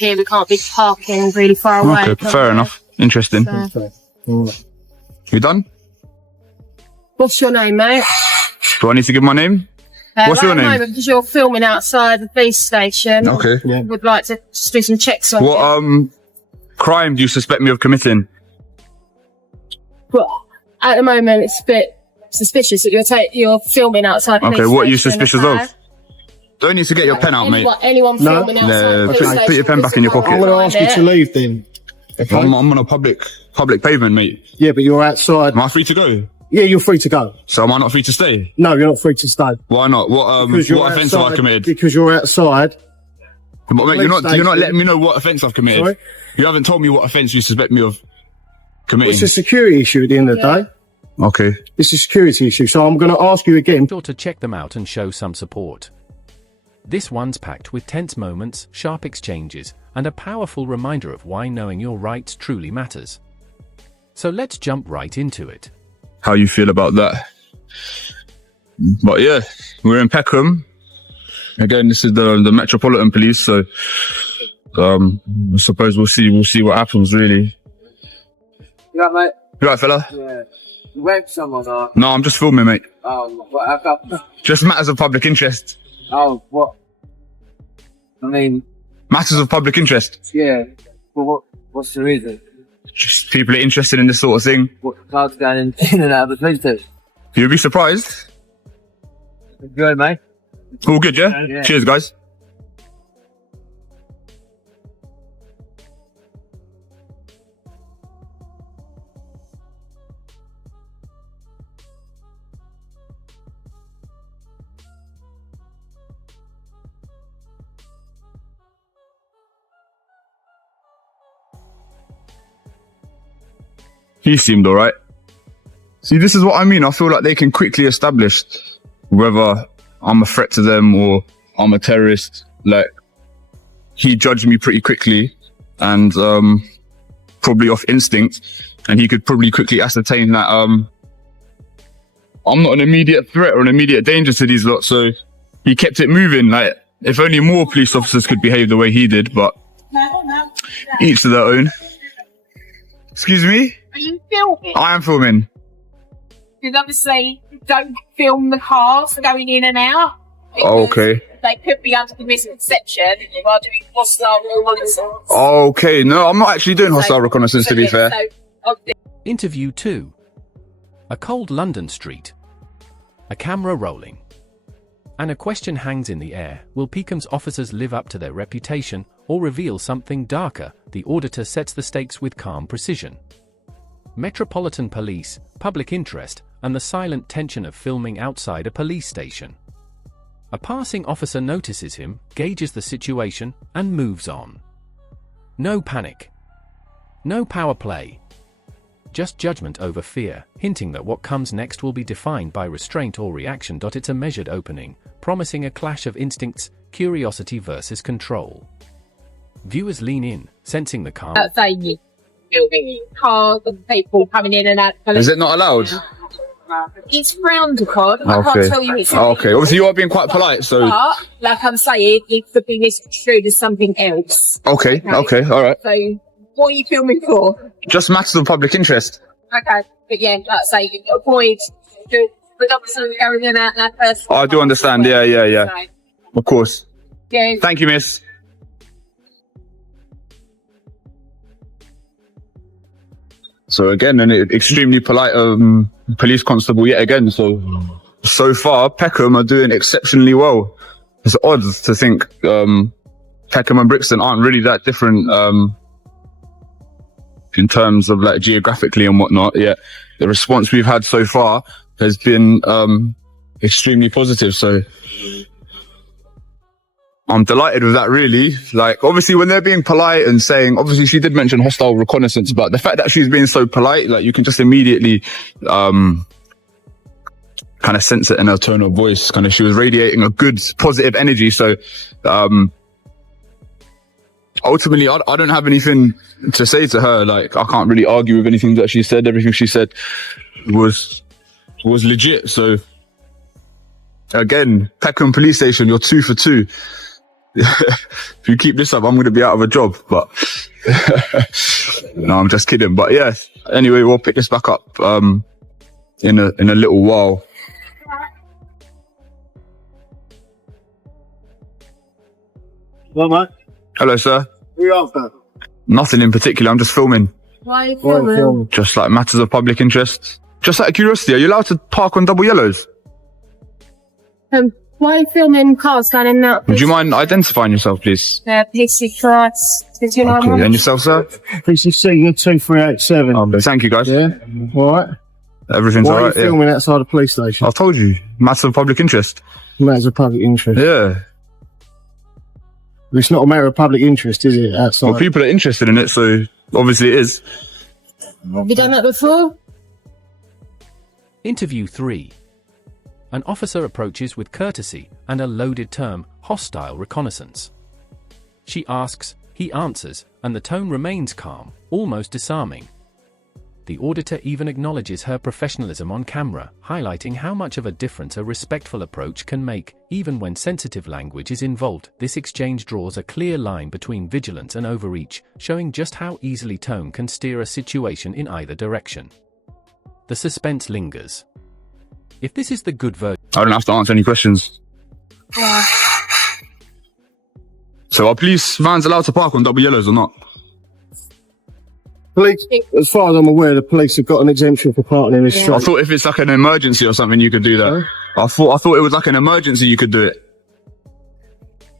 here. We can't be parking really far away. Okay, fair enough. Interesting. Okay. All right. You done? What's your name, mate? Do I need to give my name? What's your name? Because you're filming outside the police station. Okay. Yeah. Would like to just do some checks on you. What crime do you suspect me of committing? Well, at the moment, it's a bit suspicious that you're filming outside the police Okay, station. what are you suspicious okay? of? Don't need to get your pen out, mate. Anyone filming outside the police station. Put your pen back in your pocket. I'm going to ask you to leave then. Okay? I'm on a public pavement, mate. Yeah, but you're outside. Am I free to go? Yeah, you're free to go. So am I not free to stay? No, you're not free to stay. Why not? What offence have I committed? Because you're outside. But mate, you're not letting me know what offence I've committed. Sorry? You haven't told me what offence you suspect me of committing. It's a security issue at the end of the day. Okay. It's a security issue, so I'm going to ask you again. Sure to check them out and show some support. This one's packed with tense moments, sharp exchanges, and a powerful reminder of why knowing your rights truly matters. So let's jump right into it. How you feel about that? But yeah, we're in Peckham. Again, this is the Metropolitan Police, so I suppose we'll see what happens, really. You right, mate? You right, fella? Yeah. You waved to someone, or? No, I'm just filming, mate. Oh, what? How come? Just matters of public interest. Oh, what? I mean, Matters of public interest. yeah. Well, what's the reason? Just people are interested in this sort of thing. What cars going in and out of the police station? You'll be surprised. Good, mate. All good, yeah? Yeah. Cheers, guys. He seemed alright. See, this is what I mean. I feel like they can quickly establish whether I'm a threat to them or I'm a terrorist. Like, he judged me pretty quickly and probably off instinct, and he could probably quickly ascertain that I'm not an immediate threat or an immediate danger to these lot. So he kept it moving. Like, if only more police officers could behave the way he did, but each to their own. Excuse me? Are you filming? I am filming. Because obviously, don't film the cars going in and out. Oh, okay. They could be under the misconception while doing hostile reconnaissance. Okay, no, I'm not actually doing hostile reconnaissance, to be fair. Interview 2. A cold London street. A camera rolling. And a question hangs in the air. Will Peckham's officers live up to their reputation or reveal something darker? The auditor sets the stakes with calm precision. Metropolitan Police, public interest, and the silent tension of filming outside a police station. A passing officer notices him, gauges the situation, and moves on. No panic. No power play. Just judgment over fear, hinting that what comes next will be defined by restraint or reaction. It's a measured opening, promising a clash of instincts, curiosity versus control. Viewers lean in, sensing the calm. Filming cars and people coming in and out. Is it not allowed? It's frowned upon. I Okay. can't tell you it's Okay, obviously you are being quite polite, so... But, like I'm saying, it could be misconstrued as something else. Okay, alright. So, what are you filming for? Just matters of public interest. Okay, but yeah, like I say, you avoid the officers going in and out that first. I do understand, yeah. Of course. Yeah. Thank you, miss. So again, an extremely polite police constable yet again. So far, Peckham are doing exceptionally well. It's odd to think Peckham and Brixton aren't really that different in terms of like geographically and whatnot. Yet the response we've had so far has been extremely positive. So I'm delighted with that, really. Like, obviously, when they're being polite and saying, obviously, she did mention hostile reconnaissance, but the fact that she's being so polite, like, you can just immediately kind of sense it in her tone of voice. Kind of, she was radiating a good, positive energy. So, ultimately, I don't have anything to say to her. Like, I can't really argue with anything that she said. Everything she said was legit. So, again, Peckham Police Station, you're 2 for 2. if you keep this up, I'm going to be out of a job. But no, I'm just kidding. But yeah, anyway, we'll pick this back up in a little while. Well, mate. Hello, sir. Who you after? Nothing in particular. I'm just filming. Why are you Why are you filming? filming? Just like matters of public interest. Just out of curiosity, are you allowed to park on double yellows? Why are you filming cars going in and out? Would you mind identifying yourself, please? PC class. Okay, and yourself, sir? PCC 2387. Thank you, guys. Yeah? Alright. Everything's Why are you alright. Yeah. filming outside the police station? I've told you, matters of public interest. Matters of public interest. Yeah. It's not a matter of public interest, is it? Outside. Well, people are interested in it, so obviously it is. Have you done that before? Interview 3. An officer approaches with courtesy and a loaded term, hostile reconnaissance. She asks, he answers, and the tone remains calm, almost disarming. The auditor even acknowledges her professionalism on camera, highlighting how much of a difference a respectful approach can make, even when sensitive language is involved. This exchange draws a clear line between vigilance and overreach, showing just how easily tone can steer a situation in either direction. The suspense lingers. If this is the good version, I don't have to answer any questions. So are police vans allowed to park on double yellows or not? Police, as far as I'm aware, the police have got an exemption for parking in this I street. thought if it's like an emergency or something, you could do that. I thought it was like an emergency, you could do it.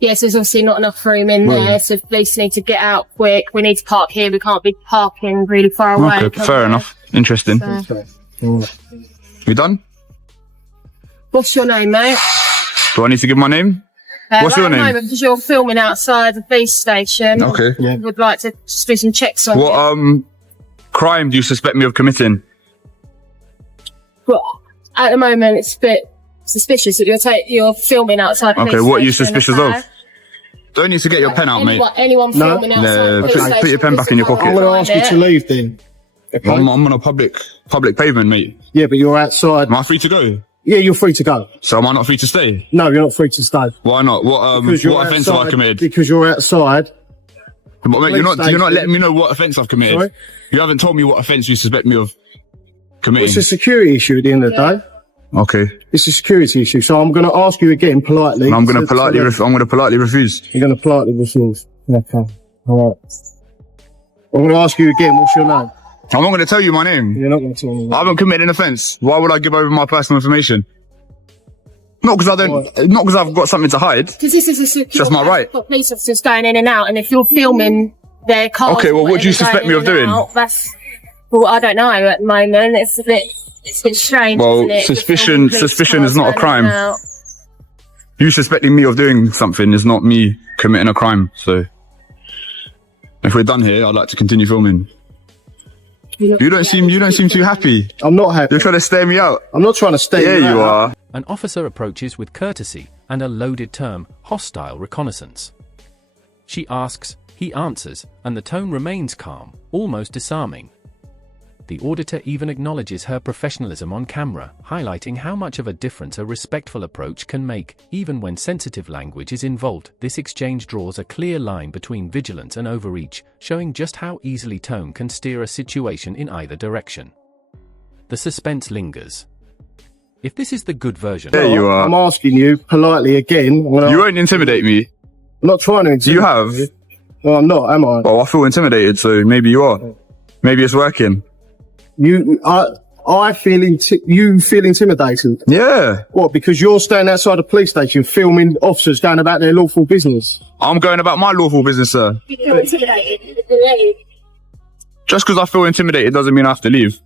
Yes, there's obviously not enough room in there, so police need to get out quick. We need to park here. We can't be parking really far away. Okay, fair enough. Interesting. So, You done? what's your name, mate? Do I need to give my name? What's your at the name? moment, because you're filming outside the police station. Okay. Yeah. Would like to just do some checks on you. What crime do you suspect me of committing? But at the moment, it's a bit suspicious that you're filming outside the police Okay, station. what are you suspicious of? okay? Don't need to get your pen out, mate. Anyone No. filming outside No, the police put station. your pen back in your pocket. I'm going to ask you to leave then. Okay? I'm on a public pavement, mate. Yeah, but you're outside. Am I free to go? Yeah, you're free to go. So am I not free to stay? No, you're not free to stay. Why not? What Because you're offence have I outside- committed? Because you're outside. But mate, you're not station. letting me know what offence I've committed. Sorry? You haven't told me what offence you suspect me of committing. It's a security issue at the end of the day. Okay. It's a security issue. So I'm going to ask you again politely. And I'm going to politely leave. I'm going to politely refuse. You're going to politely refuse. Okay. All right. I'm going to ask you again. What's your name? I'm not going to tell you my name. You're not going to tell me. I haven't committed an offence. Why would I give over my personal information? Not because I don't. Not because I've got something to hide. Because this is a secure Just my place. right. We've got police officers going in and out, and if you're filming their cars, Okay, well, or what do you whatever suspect me going of in and doing? out, well, I don't know at the moment. It's a bit strange. Well, isn't it? suspicion- Police suspicion cars is not a going in and crime. out. You suspecting me of doing something is not me committing a crime. So, if we're done here, I'd like to continue filming. You don't seem too happy. I'm not happy. You're trying to stare me out. I'm not trying to stay. Yeah, you are. an officer approaches with courtesy and a loaded term, hostile reconnaissance. She asks, he answers, and the tone remains calm, almost disarming. The auditor even acknowledges her professionalism on camera, highlighting how much of a difference a respectful approach can make, even when sensitive language is involved. This exchange draws a clear line between vigilance and overreach, showing just how easily tone can steer a situation in either direction. The suspense lingers. If this is the good version, There you are. I'm asking you politely again. You won't intimidate me. I'm not trying to intimidate You have. you. No, I'm not, am I? Well, I feel intimidated, so maybe you are. Maybe it's working. I feel you feel intimidated. Yeah. What? Because you're standing outside the police station filming officers going about their lawful business. I'm going about my lawful business, sir. Just because I feel intimidated doesn't mean I have to leave.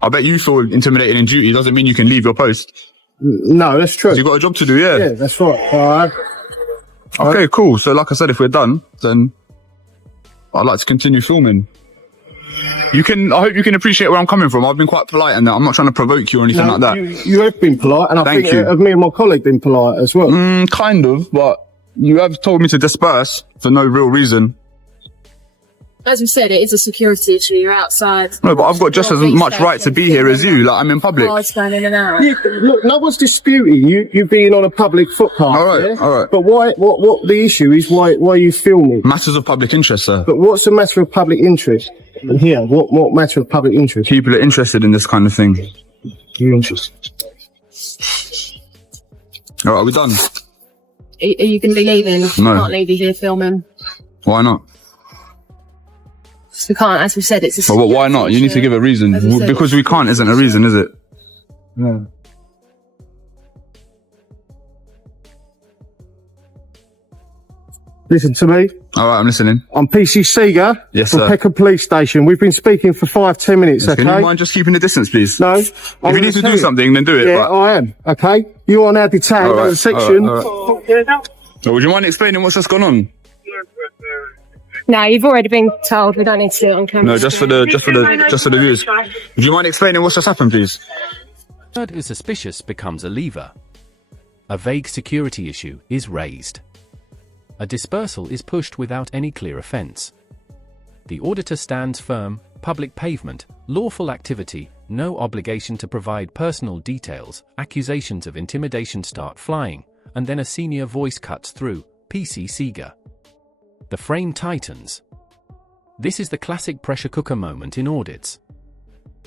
I bet you feel intimidated in duty doesn't mean you can leave your post. No, that's true. You've got a job to do, yeah. Yeah, that's right. All right. Okay, cool. So like I said, if we're done, then I'd like to continue filming. I hope you can appreciate where I'm coming from. I've been quite polite in that. I'm not trying to provoke you or anything like that. You have been polite, and I Thank think you. me and my colleague been polite as well. Kind of, but you have told me to disperse for no real reason. As we said, it is a security issue. You're outside. No, but I've got just as much right to be here as you. Like, I'm in public. Cars going in and out. Yeah, look, no one's disputing you being on a public footpath. All right, yeah? all right. But what the issue is, why are you filming? Matters of public interest, sir. But what's the matter of public interest? And here, what matter of public interest? People are interested in this kind of thing. You're interested. All right, are we done? Are you going to be leaving? No. We can't leave you here filming. Why not? We can't, as we said, it's a Well, why not? You need to give a reason. As I said, Because we can't isn't a reason, is it? No. Listen to me. All right, I'm listening. I'm PC Seeger Yes, from sir. Peckham Police Station. We've been speaking for 5-10 minutes, Can okay? you mind just keeping the distance, please? No. If you need to do something, then do it. Yeah, but- I am, okay? You are now detained All right, under the section. all right. So would you mind explaining what's just gone on? No, you've already been told. We don't need to do it on camera. No, just for the viewers. Would you mind explaining what's just happened, please? Word is suspicious becomes a lever. A vague security issue is raised. A dispersal is pushed without any clear offence. The auditor stands firm, public pavement, lawful activity, no obligation to provide personal details, accusations of intimidation start flying, and then a senior voice cuts through, PC Seeger. The frame tightens. This is the classic pressure cooker moment in audits.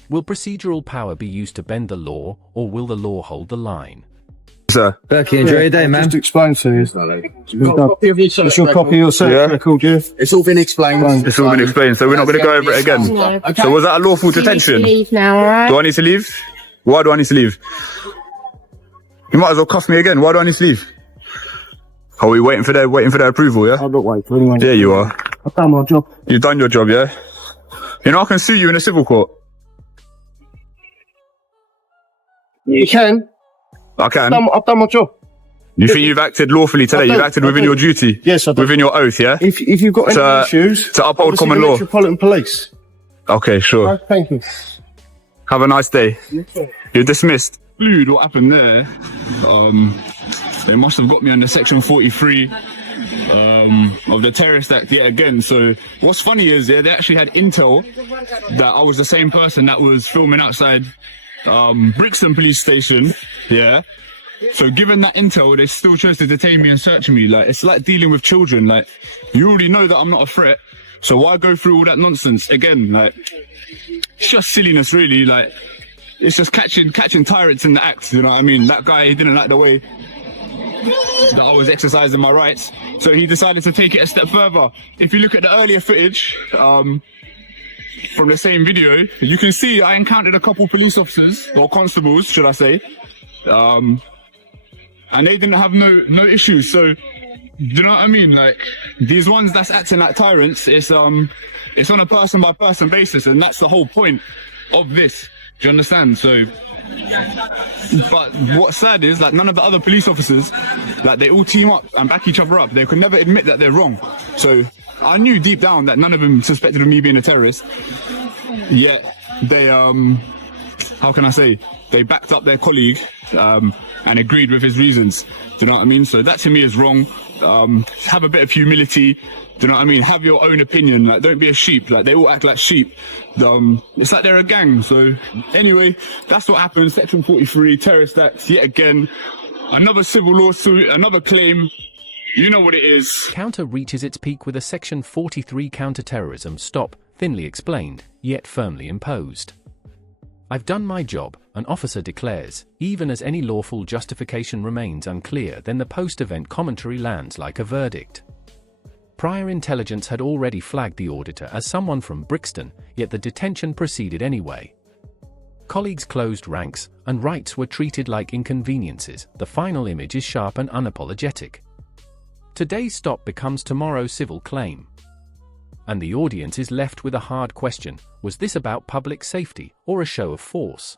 Will procedural power be used to bend the law, or will the law hold the line? Sir. Becky, enjoy your day, man. Just to explain to you. It's your copy of your search Yeah. record, yeah? It's all been explained. It's all been explained, so we're not going to go over it again. No. So was that a lawful You need to detention? leave now, alright? Do I need to leave? Why do I need to leave? You might as well cuff me again. Why do I need to leave? Are we waiting for their approval, yeah? I'm not waiting for anyone. Yeah, you are. I've done my job. You've done your job, yeah? You know, I can sue you in a civil court. You can. I can. I've done my job. You think you've acted lawfully today? I You've don't- acted I within don't. your duty? Yes, I do. Within your oath, yeah? If you've got any To- issues, to uphold obviously common the law. Metropolitan Police. Okay, sure. Right, thank you. Have a nice day. You're dismissed. Dude, what happened there? They must have got me under section 43 of the Terrorist Act yet again. So what's funny is they actually had intel that I was the same person that was filming outside Brixton Police Station. Yeah. So given that intel, they still chose to detain me and search me. Like, it's like dealing with children. Like, you already know that I'm not a threat. So why go through all that nonsense again? Like, it's just silliness, really. Like, it's just catching tyrants in the act. You know what I mean? That guy, he didn't like the way that I was exercising my rights, so he decided to take it a step further. If you look at the earlier footage from the same video, you can see I encountered a couple police officers, or constables, should I say, and they didn't have no issues. So, do you know what I mean? Like, these ones that's acting like tyrants, it's on a person by person basis, and that's the whole point of this. Do you understand? So, but what's sad is, like, none of the other police officers, like, they all team up and back each other up. They could never admit that they're wrong. So I knew deep down that none of them suspected of me being a terrorist. Yet they, how can I say, they backed up their colleague and agreed with his reasons. Do you know what I mean? So that to me is wrong. Have a bit of humility. Do you know what I mean? Have your own opinion. Like, don't be a sheep. Like, they all act like sheep. It's like they're a gang. So anyway, that's what happened. Section 43, Terrorist Act, yet again. Another civil lawsuit, another claim. You know what it is. Counter reaches its peak with a Section 43 counter-terrorism stop, thinly explained, yet firmly imposed. I've done my job, an officer declares. Even as any lawful justification remains unclear, then the post-event commentary lands like a verdict. Prior intelligence had already flagged the auditor as someone from Brixton, yet the detention proceeded anyway. Colleagues closed ranks, and rights were treated like inconveniences. The final image is sharp and unapologetic. Today's stop becomes tomorrow's civil claim. And the audience is left with a hard question: was this about public safety or a show of force?